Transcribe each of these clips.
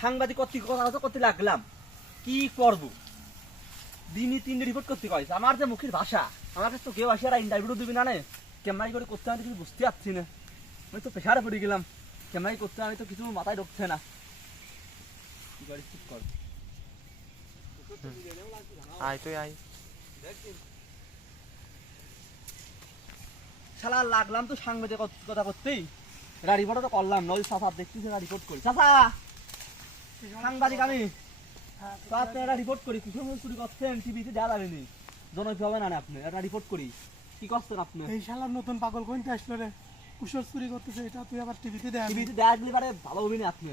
সাংবাদিক কর্তৃক কথা করতে লাগলাম। কি করব? দিনই তিনটে রিপোর্ট করতে কয়েছে আমার যে মুখের ভাষা আমার কাছে তো কেউ আসে আর ইন্টারভিউ দিবি না নে। করে করতে আমি কিছু বুঝতে পারছি না। আমি তো পেশারে পড়ে গেলাম। কেমন করতে আমি তো কিছু মাথায় ঢুকছে না। কি করি ঠিক কর আয় তুই আয়। শালা লাগলাম তো সাংবাদিক কথা করতেই। তো করলাম নয় সাফা দেখতেছি না রিপোর্ট করি। চাচা! সাংবাদিক আমি। তো আপনি একটা রিপোর্ট করি কিছু চুরি করছেন টিভিতে দেওয়া যাবে নি। হবে না আপনি একটা রিপোর্ট করি। কি করছেন আপনি? এই শালার নতুন পাগল কোনটা আসলো রে? কুশোর চুরি করতেছে এটা তুই আবার টিভিতে দেখ টিভিতে গেলে পারে ভালো হবে না আপনি?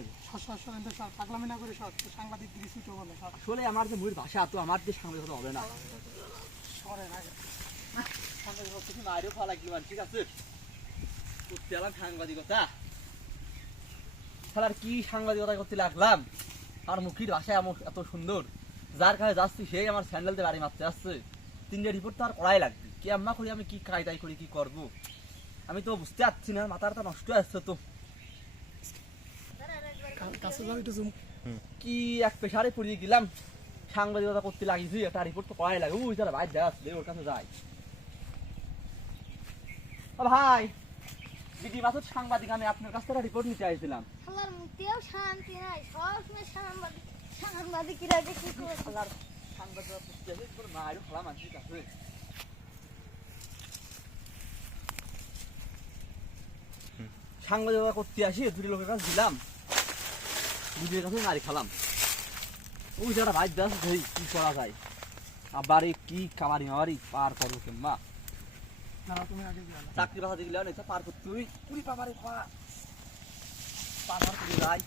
পাগলামি না করে সর সাংবাদিক দিদি ছুটো বলে সর। আসলে আমার যে মুড়ির ভাষা তো আমার যে সাংবাদিকতা হবে না। সরে না সাংবাদিকতা কি মায়েরও খাওয়া লাগল ঠিক আছে? করতে এলাম সাংবাদিকতা। শালার কি সাংবাদিকতা করতে লাগলাম? আর মুখির ভাষা এমন এত সুন্দর। যার কাছে যাচ্ছি সেই আমার স্যান্ডেল দিয়ে বাড়ি মারতে আসছে তিনটে রিপোর্ট তো আর করাই লাগবে। কি আম্মা করি আমি? কি কায়দাই করি? কি করব? আমি তো বুঝতে পারছি না মাথাটা নষ্ট আসছে তো। কি এক পেশারে পড়িয়ে গেলাম। সাংবাদিকতা করতে লাগিয়েছি একটা রিপোর্ট তো করাই লাগে। ওই তারা ভাই দেওয়া আসলে ওর কাছে যাই। ও ভাই দিদি মাসুদ সাংবাদিক আমি আপনার কাছ থেকে রিপোর্ট নিতে আমার মুক্তেও শান্তি নাই সবসময় সাংবাদিক সাংবাদিকরা যে কি করে? আল্লাহর খালা আছে। সাংবাদিকতা করতে আসি দুটি লোকের কাছে দিলাম। দুটির কাছে মারি খালাম। ওই যারা ভাই সেই কি করা যায়? আবার এই কি কামারি মামারি পার করব কিংবা? চাকরি বাসা দেখলে অনেক পার করতে তুই পুরি পাবারে পা পার করে যাই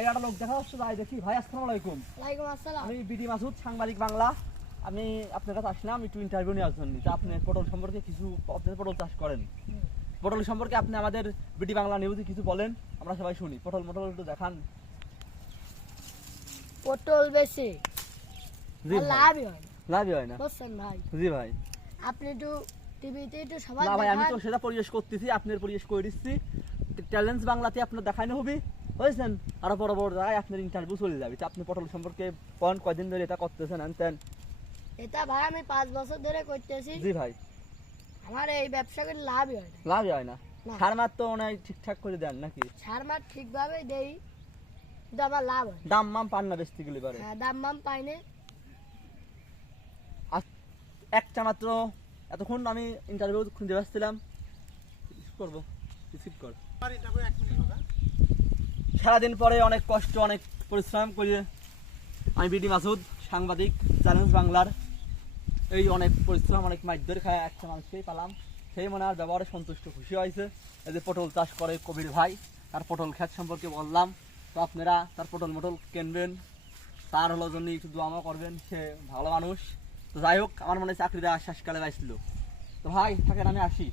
এই একটা লোক দেখা যাই দেখি। ভাই আসসালামু আলাইকুম। ওয়ালাইকুম আসসালাম। আমি বিডি মাসুদ সাংবাদিক বাংলা। আমি আপনার কাছে আসলাম একটু ইন্টারভিউ নেওয়ার জন্য। তা আপনি পটল সম্পর্কে কিছু আপনার পটল চাষ করেন। পটল সম্পর্কে আপনি আমাদের বিডি বাংলা নিউজে কিছু বলেন। আমরা সবাই শুনি। পটল মটল একটু দেখান। পটল বেশি। জি লাভই হয় লাভই হয় না। বুঝছেন ভাই। জি ভাই। আপনি একটু টিভিতে একটু সবাই না ভাই আমি তো সেটা পরিবেশ করতেছি আপনার পরিবেশ করে দিচ্ছি। ট্যালেন্ট বাংলাতে আপনার দেখানো হবে। বুঝছেন? আরও বড় বড় জায়গায় আপনার ইন্টারভিউ চলে যাবে। তা আপনি পটল সম্পর্কে কোন কয়দিন ধরে এটা করতেছেন আনতেন? এটা ভাই আমি পাঁচ বছর ধরে করতেছি। জি ভাই। আমার এই ব্যবসা করে লাভই হয় না। লাভই হয় না। সার মার তো অনেক ঠিকঠাক করে দেন নাকি? সার মার ঠিকভাবে দেই কিন্তু লাভ হয় দাম মাম পান না বেচতে গেলে পারে হ্যাঁ দাম মাম পাই না। একটা মাত্র। এতক্ষণ আমি ইন্টারভিউ খুঁজে পাচ্ছিলাম। করব। রিসিভ কর। সারাদিন পরে অনেক কষ্ট, অনেক পরিশ্রম করিয়ে আমি বিডি মাসুদ, সাংবাদিক, চ্যালেঞ্জ বাংলার। এই অনেক পরিশ্রম, অনেক ধরে খায় একটা মানুষকেই পালাম। সেই মনে আর ব্যবহারে সন্তুষ্ট খুশি হয়েছে। এই যে পটল চাষ করে কবির ভাই, তার পটল ক্ষেত সম্পর্কে বললাম। তো আপনারা তার পটল মটল কিনবেন, তার হলো জন্য একটু দোয়ামা করবেন। সে ভালো মানুষ। যাই হোক আমার মনে হয় চাকরিটা শেষকালে পাইছিল তো ভাই থাকেন আমি আসি।